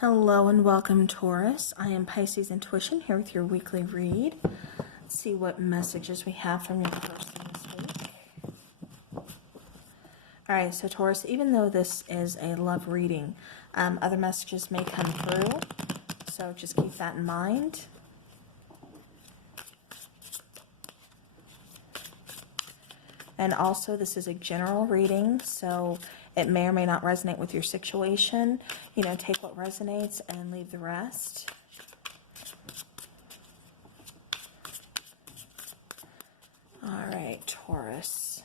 Hello and welcome, Taurus. I am Pisces Intuition here with your weekly read. Let's see what messages we have from your person this week. Alright, so Taurus, even though this is a love reading, other messages may come through, so just keep that in mind. And also, this is a general reading, so it may or may not resonate with your situation. You know, take what resonates and leave the rest. All right, Taurus.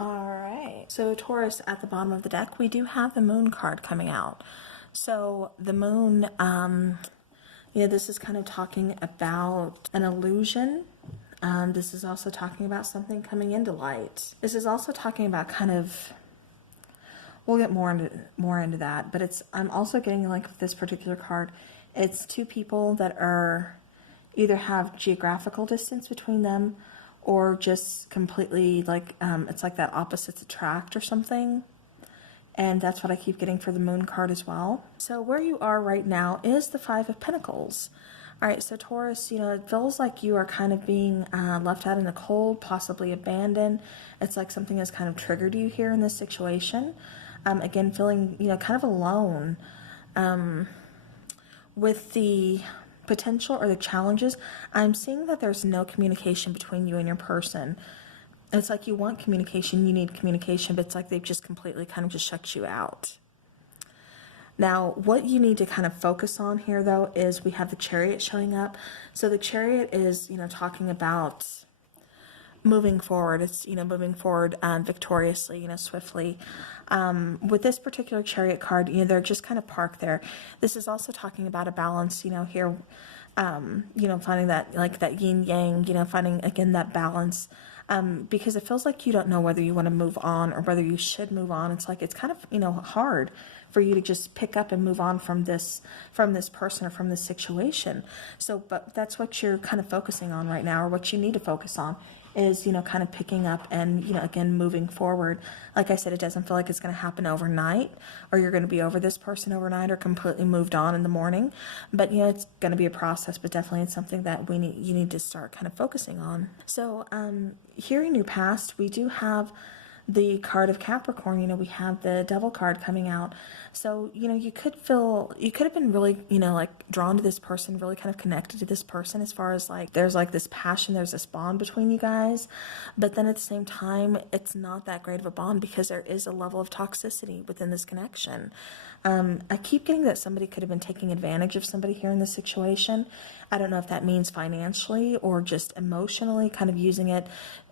Alright, so Taurus, at the bottom of the deck, we do have the Moon card coming out. So the Moon, this is kind of talking about an illusion. This is also talking about something coming into light. This is also talking about kind of, we'll get more into that, but I'm also getting, like, this particular card, it's two people that are either have geographical distance between them, or just completely, like, it's like that opposites attract or something. And that's what I keep getting for the Moon card as well. So where you are right now is the Five of Pentacles. All right, so Taurus, it feels like you are kind of being left out in the cold, possibly abandoned. It's like something has kind of triggered you here in this situation. Again, feeling, kind of alone. With the potential or the challenges, I'm seeing that there's no communication between you and your person. It's like you want communication, you need communication, but it's like they've just completely kind of just shut you out. Now, what you need to kind of focus on here, though, is we have the Chariot showing up. So the Chariot is, talking about moving forward. It's, moving forward victoriously, swiftly. With this particular Chariot card, they're just kind of parked there. This is also talking about a balance, here, finding that, like, that yin yang, finding, again, that balance. Because it feels like you don't know whether you want to move on or whether you should move on. It's like, it's kind of, hard for you to just pick up and move on from this person or from this situation. So, but that's what you're kind of focusing on right now, or what you need to focus on is, kind of picking up and, again, moving forward. Like I said, it doesn't feel like it's going to happen overnight, or you're going to be over this person overnight or completely moved on in the morning. But, it's going to be a process, but definitely it's something that you need to start kind of focusing on. So, here in your past, we do have the card of Capricorn. We have the Devil card coming out. So, you could have been really, like, drawn to this person, really kind of connected to this person, as far as, like, there's, like, this passion, there's this bond between you guys. But then at the same time, it's not that great of a bond, because there is a level of toxicity within this connection. I keep getting that somebody could have been taking advantage of somebody here in this situation. I don't know if that means financially or just emotionally, kind of using it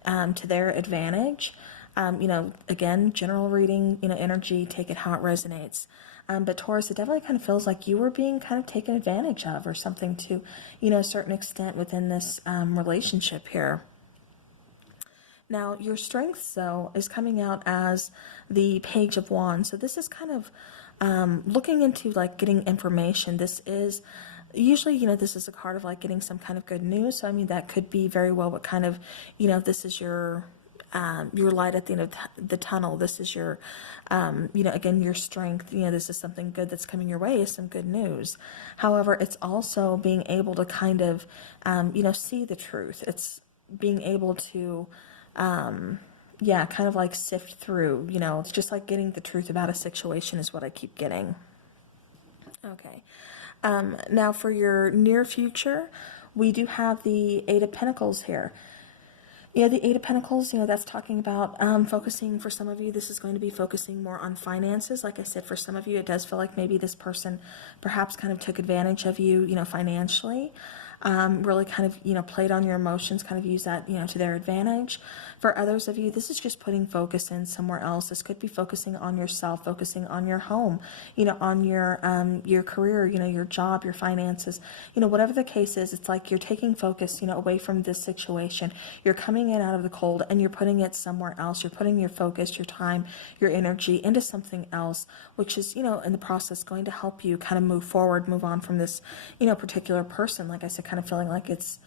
to their advantage. Again, general reading, energy, take it how it resonates. But Taurus, it definitely kind of feels like you were being kind of taken advantage of, or something to, a certain extent within this relationship here. Now, your strengths, though, is coming out as the Page of Wands. So this is kind of looking into, like, getting information. This is usually, this is a card of, like, getting some kind of good news. So, I mean, that could be very well what kind of, this is your light at the end of the tunnel. This is your, again, your strength. This is something good that's coming your way, is some good news. However, it's also being able to kind of, see the truth. It's being able to, kind of like sift through, it's just like getting the truth about a situation is what I keep getting. Okay. Now for your near future, we do have the Eight of Pentacles here. The Eight of Pentacles, that's talking about focusing, for some of you, this is going to be focusing more on finances. Like I said, for some of you, it does feel like maybe this person perhaps kind of took advantage of you, financially. really kind of, played on your emotions, kind of use that, to their advantage. For others of you, this is just putting focus in somewhere else. This could be focusing on yourself, focusing on your home, on your career, your job, your finances, whatever the case is. It's like you're taking focus, away from this situation. You're coming in out of the cold and you're putting it somewhere else. You're putting your focus, your time, your energy into something else, which is, in the process going to help you kind of move forward, move on from this, particular person. Like I said, kind of feeling like it's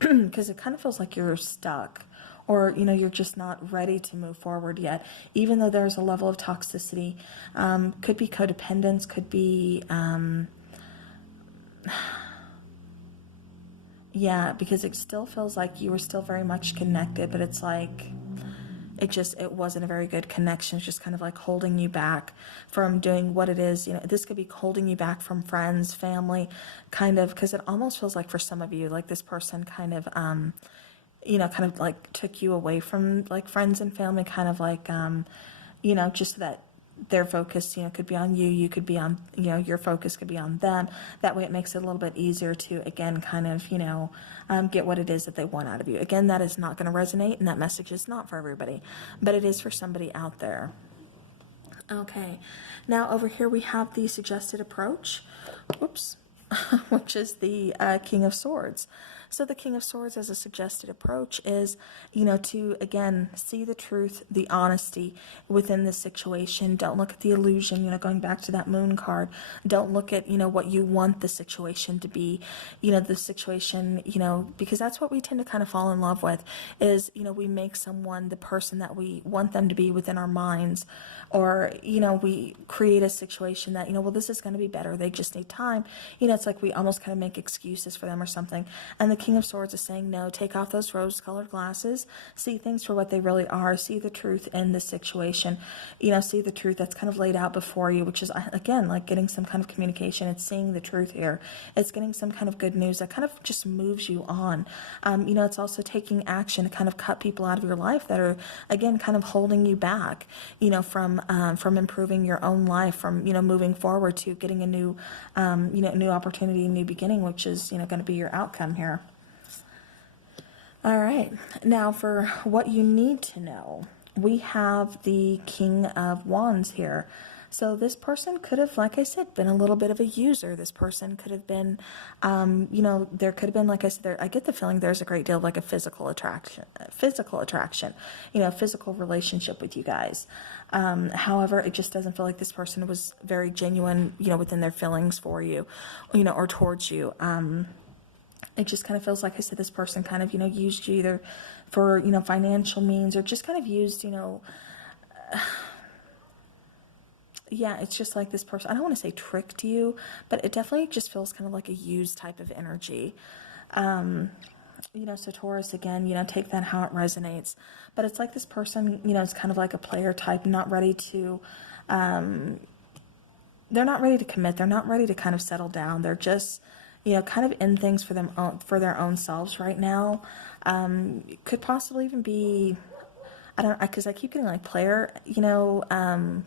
because it kind of feels like you're stuck, or you're just not ready to move forward yet, even though there's a level of toxicity. Could be codependence, could be yeah, because it still feels like you were still very much connected, but it's like it wasn't a very good connection. It's just kind of like holding you back from doing what it is. This could be holding you back from friends, family, kind of, because it almost feels like for some of you, like this person kind of, kind of like took you away from like friends and family, kind of like, just so that their focus, could be on you. You could be on, your focus could be on them. That way it makes it a little bit easier to, again, kind of, get what it is that they want out of you. Again, that is not going to resonate, and that message is not for everybody, but it is for somebody out there. Okay. Now over here we have the suggested approach. Oops. Which is the King of Swords. So the King of Swords as a suggested approach is, to, again, see the truth, the honesty within the situation. Don't look at the illusion, going back to that moon card. Don't look at, what you want the situation to be, the situation, because that's what we tend to kind of fall in love with is, we make someone the person that we want them to be within our minds, or, we create a situation that, well, this is going to be better. They just need time. It's like we almost kind of make excuses for them or something. And the King of Swords is saying, no, take off those rose-colored glasses, see things for what they really are, see the truth in the situation, see the truth that's kind of laid out before you, which is, again, like getting some kind of communication. It's seeing the truth here. It's getting some kind of good news that kind of just moves you on. It's also taking action to kind of cut people out of your life that are, again, kind of holding you back, from improving your own life, from, moving forward to getting a new, new opportunity, new beginning, which is, going to be your outcome here. All right. Now for what you need to know, we have the King of Wands here. So this person could have, like I said, been a little bit of a user. This person could have been, there could have been, like I said, I get the feeling there's a great deal of like a physical attraction, physical relationship with you guys. However, it just doesn't feel like this person was very genuine, within their feelings for you, or towards you. It just kind of feels like I said, this person kind of, used you either for, financial means, or just kind of used, yeah, it's just like this person, I don't want to say tricked you, but it definitely just feels kind of like a used type of energy. So Taurus, again, take that how it resonates. But it's like this person, it's kind of like a player type, not ready to, they're not ready to commit. They're not ready to kind of settle down. They're just, kind of in things for them, for their own selves right now. Could possibly even be, I don't, because I keep getting like player,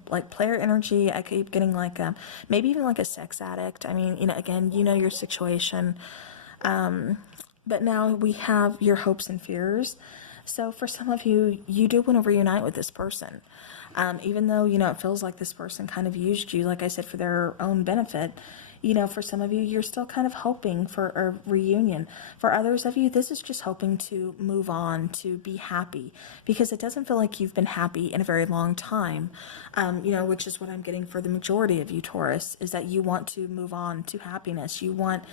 like player energy. I keep getting like, maybe even like a sex addict. I mean, again, your situation. But now we have your hopes and fears. So for some of you, you do want to reunite with this person. Even though, it feels like this person kind of used you, like I said, for their own benefit. For some of you, you're still kind of hoping for a reunion. For others of you, this is just hoping to move on, to be happy, because it doesn't feel like you've been happy in a very long time, which is what I'm getting for the majority of you, Taurus, is that you want to move on to happiness. You want,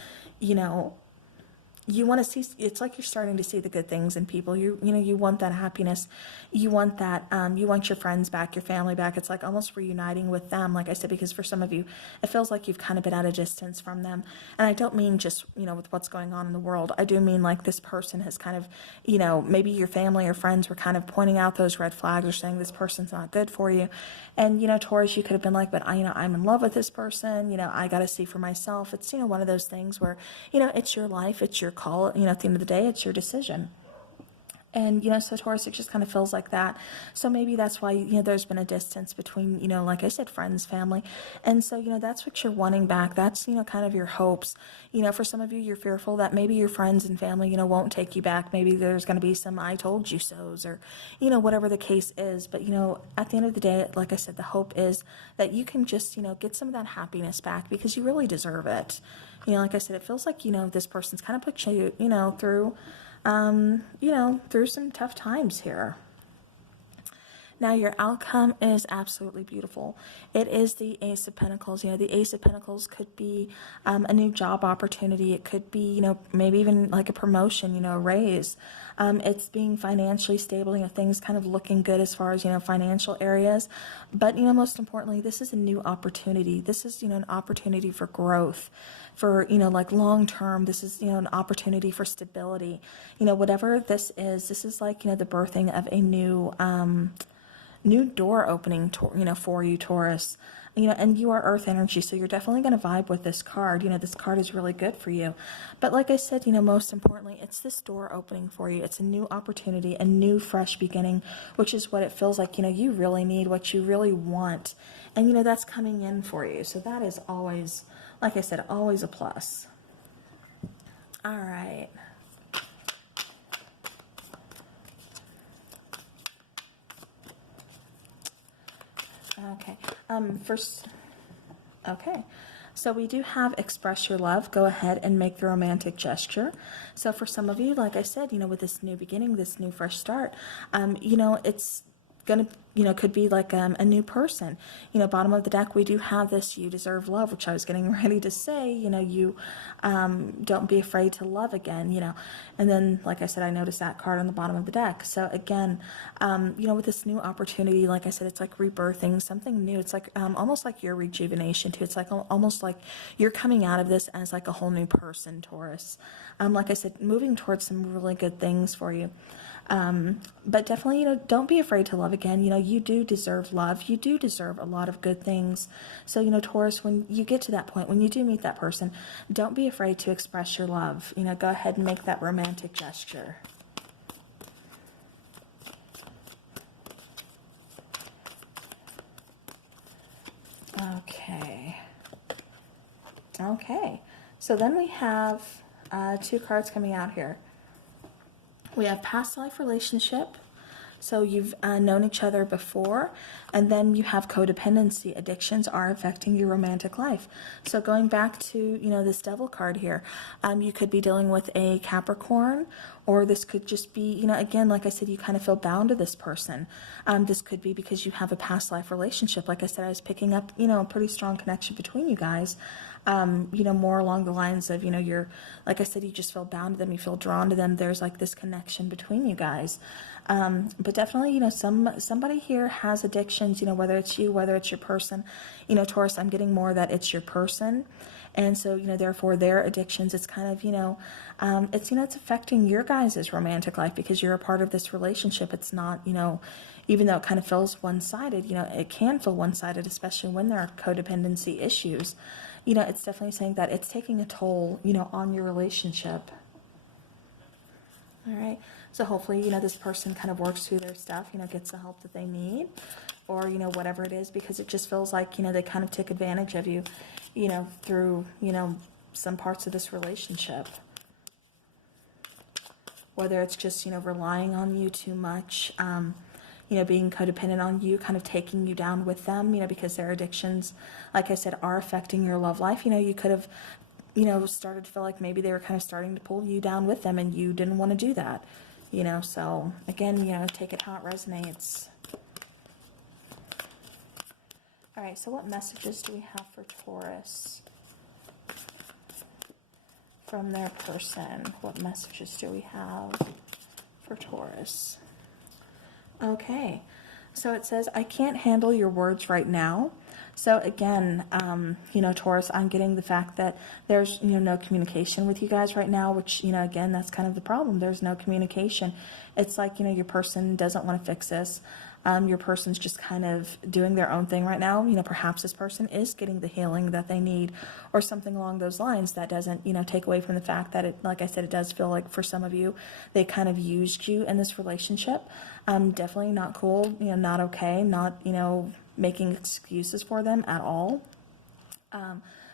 you want to see, it's like you're starting to see the good things in people. You want that happiness. You want that, you want your friends back, your family back. It's like almost reuniting with them, like I said, because for some of you, it feels like you've kind of been at a distance from them. And I don't mean just, with what's going on in the world. I do mean like this person has kind of, maybe your family or friends were kind of pointing out those red flags or saying this person's not good for you. And, Taurus, you could have been like, but I'm in love with this person. I got to see for myself. It's, one of those things where, it's your life, it's your call. At the end of the day, it's your decision. And, so Taurus, it just kind of feels like that. So maybe that's why, there's been a distance between, like I said, friends, family. And so, that's what you're wanting back. That's, kind of your hopes. For some of you, you're fearful that maybe your friends and family, won't take you back. Maybe there's going to be some I told you so's, or, whatever the case is. But, at the end of the day, like I said, the hope is that you can just, get some of that happiness back, because you really deserve it. Like I said, it feels like, this person's kind of put you, through through some tough times here. Now, your outcome is absolutely beautiful. It is the Ace of Pentacles. The Ace of Pentacles could be a new job opportunity. It could be, maybe even like a promotion, a raise. It's being financially stable, things kind of looking good as far as, financial areas. But, most importantly, this is a new opportunity. This is, an opportunity for growth, for, like long term. This is, an opportunity for stability. Whatever this is like, the birthing of a new door opening, for you, Taurus. And you are earth energy, so you're definitely going to vibe with this card. This card is really good for you. But like I said, most importantly, it's this door opening for you. It's a new opportunity, a new fresh beginning, which is what it feels like, you really need, what you really want. And, that's coming in for you. So that is always, like I said, always a plus. All right. Okay. Okay. So we do have express your love. Go ahead and make the romantic gesture. So for some of you, like I said, with this new beginning, this new fresh start, it's gonna, could be like a new person. Bottom of the deck, we do have this you deserve love, which I was getting ready to say, you don't be afraid to love again, and then, like I said, I noticed that card on the bottom of the deck. So again, with this new opportunity, like I said, it's like rebirthing something new. It's like almost like your rejuvenation too. It's like almost like you're coming out of this as like a whole new person, Taurus. Like I said, moving towards some really good things for you. But definitely, don't be afraid to love again. You do deserve love. You do deserve a lot of good things. So, Taurus, when you get to that point, when you do meet that person, don't be afraid to express your love. Go ahead and make that romantic gesture. Okay. Okay. So then we have two cards coming out here. We have past life relationship. So you've known each other before, and then you have codependency. Addictions are affecting your romantic life. So going back to, this devil card here, you could be dealing with a Capricorn, or this could just be, again, like I said, you kind of feel bound to this person. This could be because you have a past life relationship. Like I said, I was picking up, a pretty strong connection between you guys. More along the lines of, you're, like I said, you just feel bound to them, you feel drawn to them. There's like this connection between you guys. But definitely, somebody here has addictions, whether it's you, whether it's your person, Taurus, I'm getting more that it's your person. And so, therefore their addictions, it's kind of, it's affecting your guys' romantic life, because you're a part of this relationship. It's not, even though it kind of feels one-sided, it can feel one-sided, especially when there are codependency issues. It's definitely saying that it's taking a toll, on your relationship. All right. So hopefully, this person kind of works through their stuff, gets the help that they need, or, whatever it is, because it just feels like, they kind of took advantage of you, through, some parts of this relationship. Whether it's just, relying on you too much, being codependent on you, kind of taking you down with them, because their addictions, like I said, are affecting your love life. You could have, started to feel like maybe they were kind of starting to pull you down with them, and you didn't want to do that, so again, take it how it resonates. All right, so what messages do we have for Taurus from their person? What messages do we have for Taurus? Okay, so it says, I can't handle your words right now. So again, Taurus, I'm getting the fact that there's, no communication with you guys right now, which, again, that's kind of the problem. There's no communication. It's like, your person doesn't want to fix this. Your person's just kind of doing their own thing right now. Perhaps this person is getting the healing that they need or something along those lines. That doesn't, take away from the fact that it, like I said, it does feel like for some of you, they kind of used you in this relationship. Definitely not cool, not okay, not, making excuses for them at all.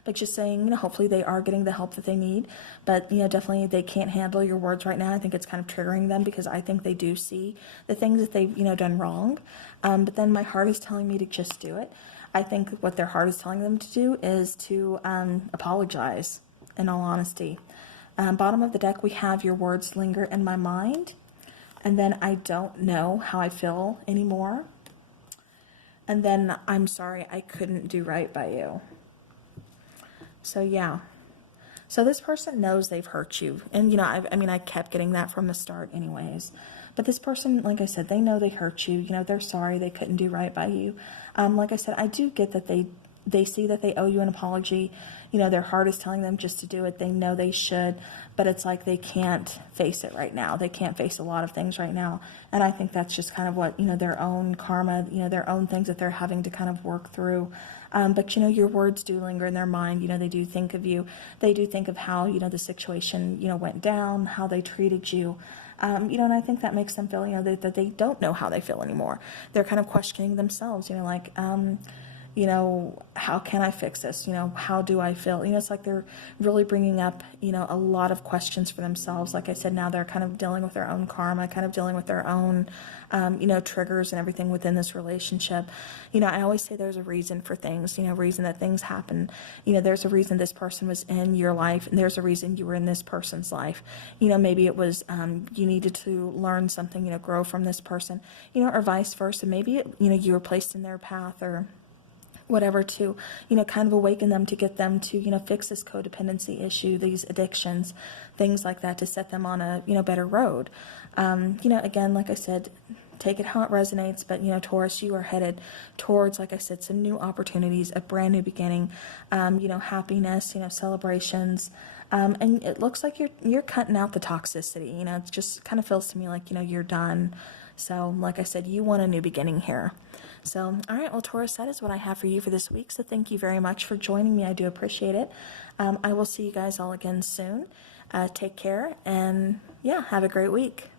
But just saying, hopefully they are getting the help that they need. But, definitely they can't handle your words right now. I think it's kind of triggering them because I think they do see the things that they've, done wrong. But then my heart is telling me to just do it. I think what their heart is telling them to do is to apologize, in all honesty. Bottom of the deck, we have your words linger in my mind. And then I don't know how I feel anymore. And then I'm sorry I couldn't do right by you. So yeah, so this person knows they've hurt you. And, I kept getting that from the start anyways. But this person, like I said, they know they hurt you. They're sorry they couldn't do right by you. Like I said, I do get that they see that they owe you an apology. Their heart is telling them just to do it. They know they should, but it's like they can't face it right now. They can't face a lot of things right now. And I think that's just kind of what, their own karma, their own things that they're having to kind of work through. But, your words do linger in their mind. They do think of you. They do think of how, the situation, went down, how they treated you. And I think that makes them feel, that they don't know how they feel anymore. They're kind of questioning themselves, how can I fix this? How do I feel? It's like they're really bringing up, a lot of questions for themselves. Like I said, now they're kind of dealing with their own karma, kind of dealing with their own, triggers and everything within this relationship. I always say there's a reason for things, reason that things happen. There's a reason this person was in your life, and there's a reason you were in this person's life. Maybe it was, you needed to learn something, grow from this person, or vice versa. Maybe, you were placed in their path or whatever to, kind of awaken them, to get them to, fix this codependency issue, these addictions, things like that, to set them on a, better road. Again, like I said, take it how it resonates, but, Taurus, you are headed towards, like I said, some new opportunities, a brand new beginning, happiness, celebrations. And it looks like you're cutting out the toxicity, it just kind of feels to me like, you're done. So, like I said, you want a new beginning here. So, all right, well, Taurus, that is what I have for you for this week. So thank you very much for joining me. I do appreciate it. I will see you guys all again soon. Take care, and yeah, have a great week.